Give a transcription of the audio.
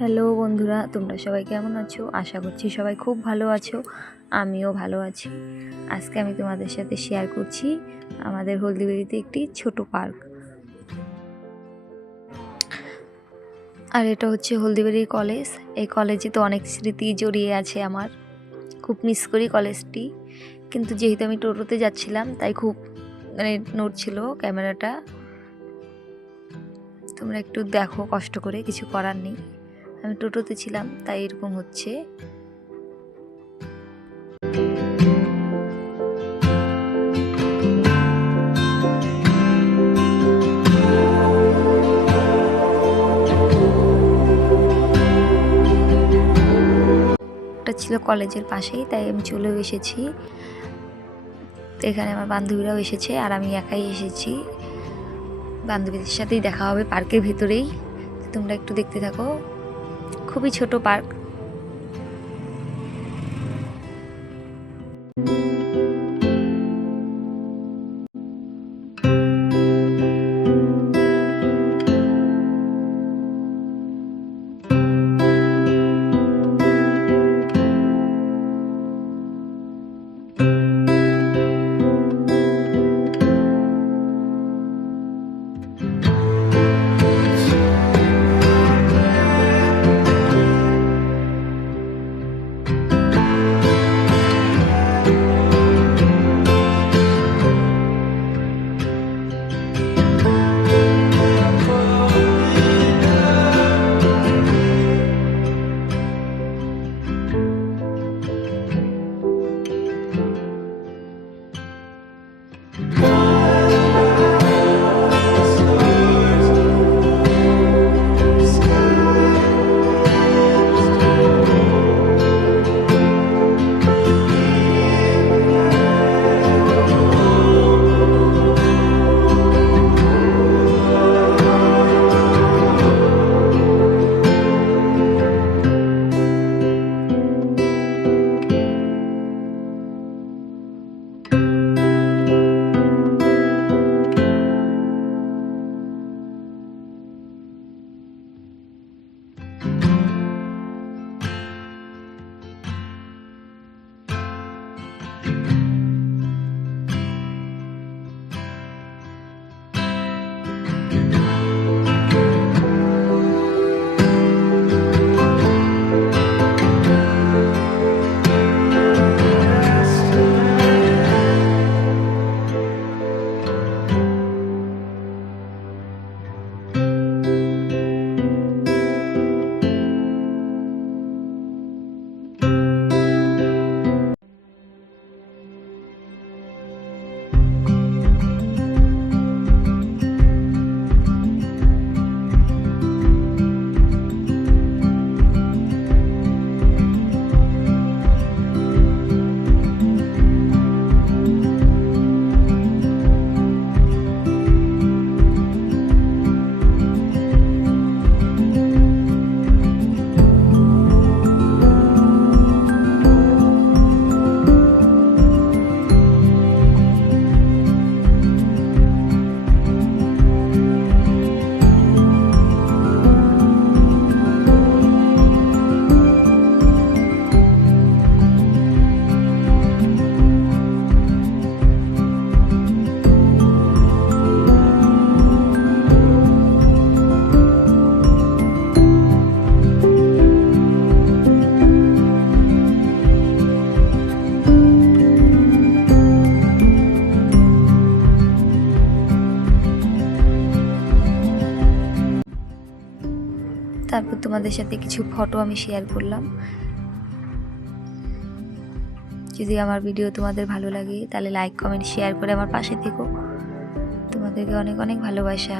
হ্যালো বন্ধুরা, তোমরা সবাই কেমন আছো? আশা করছি সবাই খুব ভালো আছো। আমিও ভালো আছি। আজকে আমি তোমাদের সাথে শেয়ার করছি আমাদের হলদিবাড়িতে একটি ছোট পার্ক। আর এটা হচ্ছে হলদিবাড়ির কলেজ। এই কলেজে তো অনেক স্মৃতি জড়িয়ে আছে আমার। খুব মিস করি কলেজটি, কিন্তু যেহেতু আমি টোটোতে যাচ্ছিলাম তাই খুব নড়ছিল ক্যামেরাটা। তোমরা একটু দেখো কষ্ট করে, কিছু করার নেই। আমি টোটোতে ছিলাম তাই এরকম হচ্ছে। এটা ছিল কলেজের পাশেই, তাই আমি চলেও এসেছি। এখানে আমার বান্ধবীরাও এসেছে আর আমি একাই এসেছি। বান্ধবীদের সাথেই দেখা হবে পার্কের ভিতরেই। তোমরা একটু দেখতে থাকো। খুবই ছোট পার্ক। তারপর তোমাদের সাথে কিছু ফটো আমি শেয়ার করলাম। যদি আমার ভিডিও তোমাদের ভালো লাগে তাহলে লাইক, কমেন্ট, শেয়ার করে আমার পাশে থেকো। তোমাদেরকে অনেক অনেক ভালোবাসা।